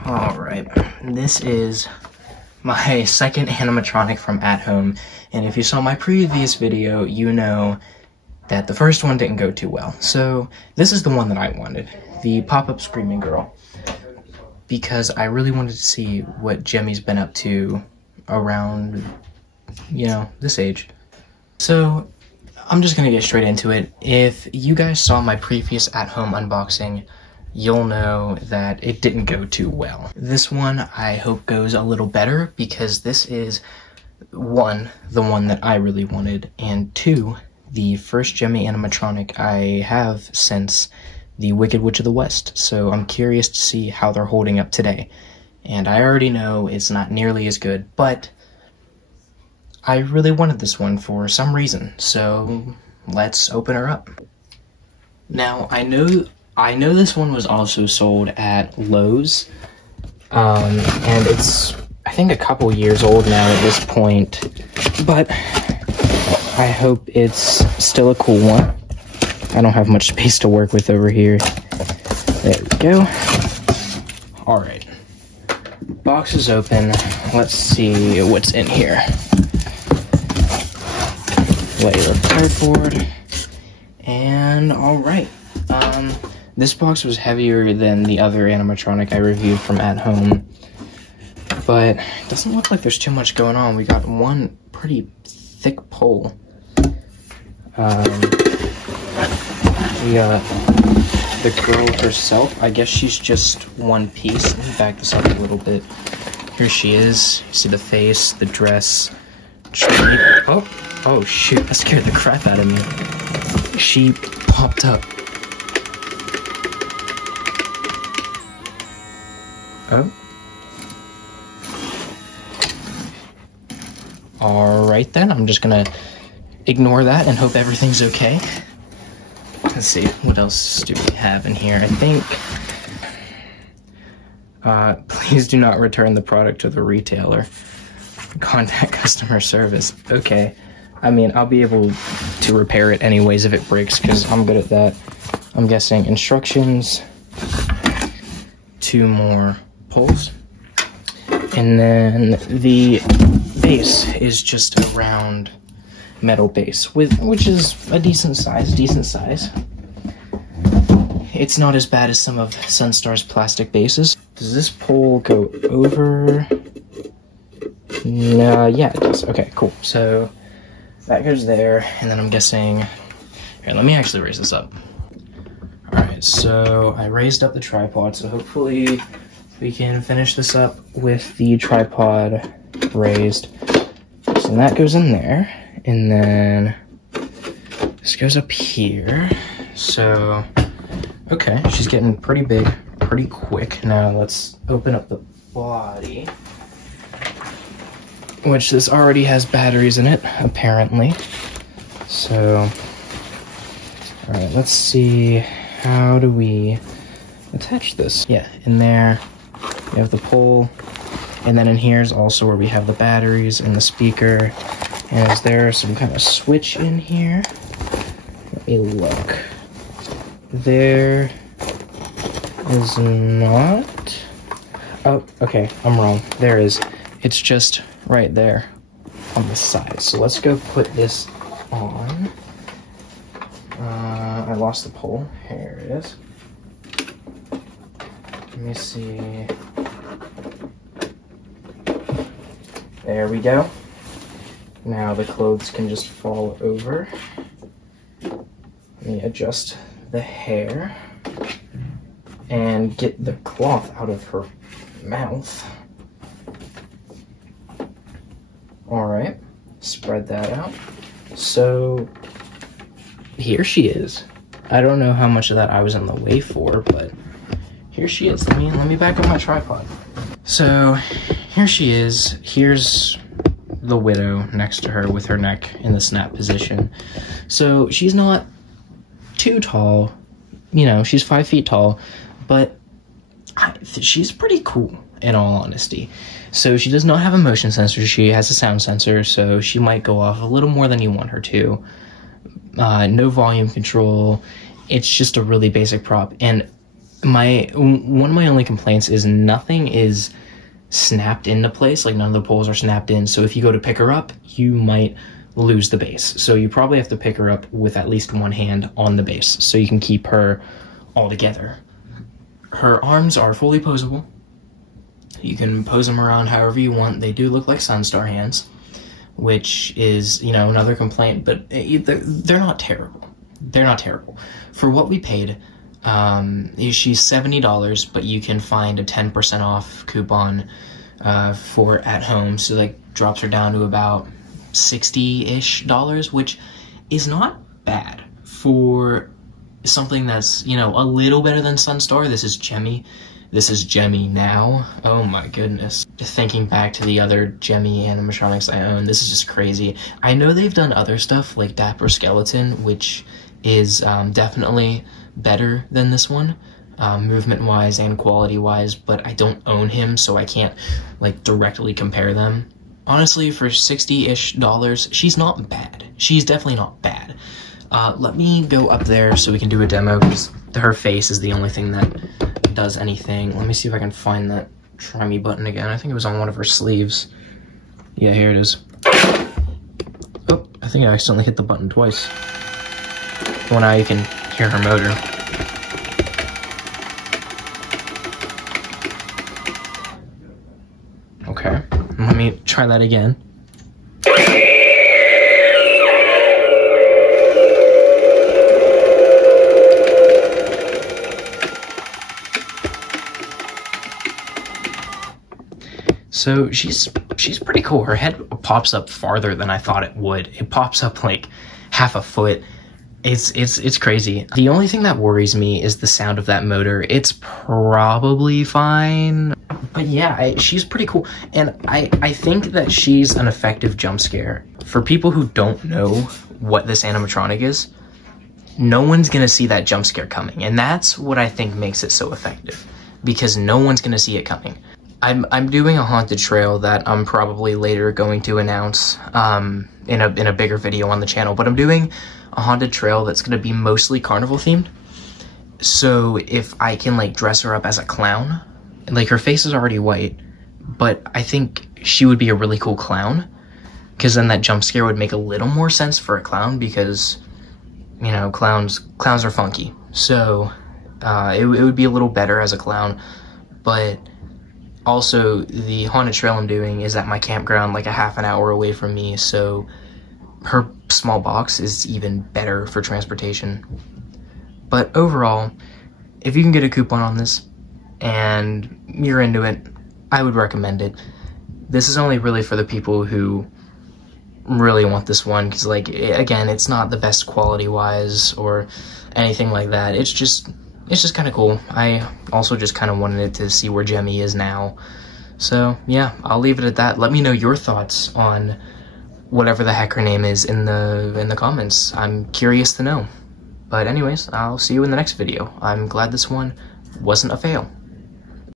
Alright, this is my second animatronic from At Home, and if you saw my previous video, you know that the first one didn't go too well. So this is the one that I wanted, the pop-up screaming girl, because I really wanted to see what Jemmy's been up to around, you know, this age. So I'm just gonna get straight into it. If you guys saw my previous At Home unboxing, you'll know that it didn't go too well. This one I hope goes a little better, because this is, one, the one that I really wanted, and two, the first Jemmy animatronic I have since the Wicked Witch of the West. So I'm curious to see how they're holding up today. And I already know it's not nearly as good, but I really wanted this one for some reason, so let's open her up. Now, I know this one was also sold at Lowe's, and it's, I think, a couple years old now at this point, but I hope it's still a cool one. I don't have much space to work with over here. There we go. Alright. Box is open. Let's see what's in here. Layer of cardboard. And alright. This box was heavier than the other animatronic I reviewed from At Home, but it doesn't look like there's too much going on. We got one pretty thick pole. We got the girl herself. I guess she's just one piece. Let me back this up a little bit. Here she is. You see the face, the dress. Oh shoot, that scared the crap out of me. She popped up. Oh. Alright then, I'm just gonna ignore that and hope everything's okay. Let's see, what else do we have in here? I think, please do not return the product to the retailer. Contact customer service. Okay. I mean, I'll be able to repair it anyways if it breaks, because I'm good at that. I'm guessing instructions, 2 more poles, and then the base is just a round metal base, which is a decent size. It's not as bad as some of Sunstar's plastic bases. Does this pole go over? No, yeah, it does. Okay, cool. So that goes there, and then I'm guessing, here, let me actually raise this up. Alright, so I raised up the tripod, so hopefully we can finish this up with the tripod raised. So that goes in there, and then this goes up here. So, okay, she's getting pretty big, pretty quick. Now let's open up the body, which this already has batteries in it, apparently. So, alright, let's see, how do we attach this? Yeah, in there, we have the pole, and then in here is also where we have the batteries and the speaker. And is there some kind of switch in here? Let me look. There is not. Oh, okay, I'm wrong. There is. It's just right there on the side. So let's go put this on. I lost the pole. Here it is. Let me see. There we go. Now the clothes can just fall over. Let me adjust the hair and get the cloth out of her mouth. Alright, spread that out. So, here she is. I don't know how much of that I was in the way for, but here she is. Let me back up my tripod. So, here she is. Here's the widow next to her with her neck in the snap position. So, she's not too tall. You know, she's 5 feet tall, but she's pretty cool, in all honesty. So she does not have a motion sensor, she has a sound sensor, so she might go off a little more than you want her to. No volume control, it's just a really basic prop, and One of my only complaints is nothing is snapped into place, like none of the poles are snapped in, so if you go to pick her up, you might lose the base. So you probably have to pick her up with at least one hand on the base, so you can keep her all together. Her arms are fully posable. You can pose them around however you want. They do look like Sunstar hands, which is, you know, another complaint, but they're not terrible. They're not terrible. For what we paid, she's $70, but you can find a 10% off coupon for at home, so that drops her down to about $60-ish, which is not bad for something that's, you know, a little better than Sunstar. This is Gemmy. This is Gemmy now. Oh my goodness. Thinking back to the other Gemmy animatronics I own, this is just crazy. I know they've done other stuff like Dapper Skeleton, which is definitely better than this one, movement-wise and quality-wise, but I don't own him, so I can't, like, directly compare them. Honestly, for $60-ish, she's not bad. She's definitely not bad. Let me go up there so we can do a demo, because her face is the only thing that does anything. Let me see if I can find that try me button again. I think it was on one of her sleeves. Yeah, here it is. Oh, I think I accidentally hit the button twice. Well, now you can hear her motor. Okay, let me try that again. So she's pretty cool. Her head pops up farther than I thought it would. It pops up like half a foot. It's crazy. The only thing that worries me is the sound of that motor. It's probably fine, but yeah, she's pretty cool. And I think that she's an effective jump scare. For people who don't know what this animatronic is, no one's gonna see that jump scare coming. And that's what I think makes it so effective, because no one's gonna see it coming. I'm doing a haunted trail that I'm probably later going to announce in a bigger video on the channel, but I'm doing a haunted trail that's going to be mostly carnival themed. So if I can like dress her up as a clown, like her face is already white, but I think she would be a really cool clown, because then that jump scare would make a little more sense for a clown, because, you know, clowns are funky. So it would be a little better as a clown. But also, the haunted trail I'm doing is at my campground, like a half an hour away from me, so her small box is even better for transportation. But overall, if you can get a coupon on this and you're into it, I would recommend it. This is only really for the people who really want this one, because, like, again, it's not the best quality-wise or anything like that. It's just kind of cool. I also just kind of wanted it to see where Gemmy is now. So, yeah, I'll leave it at that. Let me know your thoughts on whatever the heck her name is in the comments. I'm curious to know. But anyways, I'll see you in the next video. I'm glad this one wasn't a fail.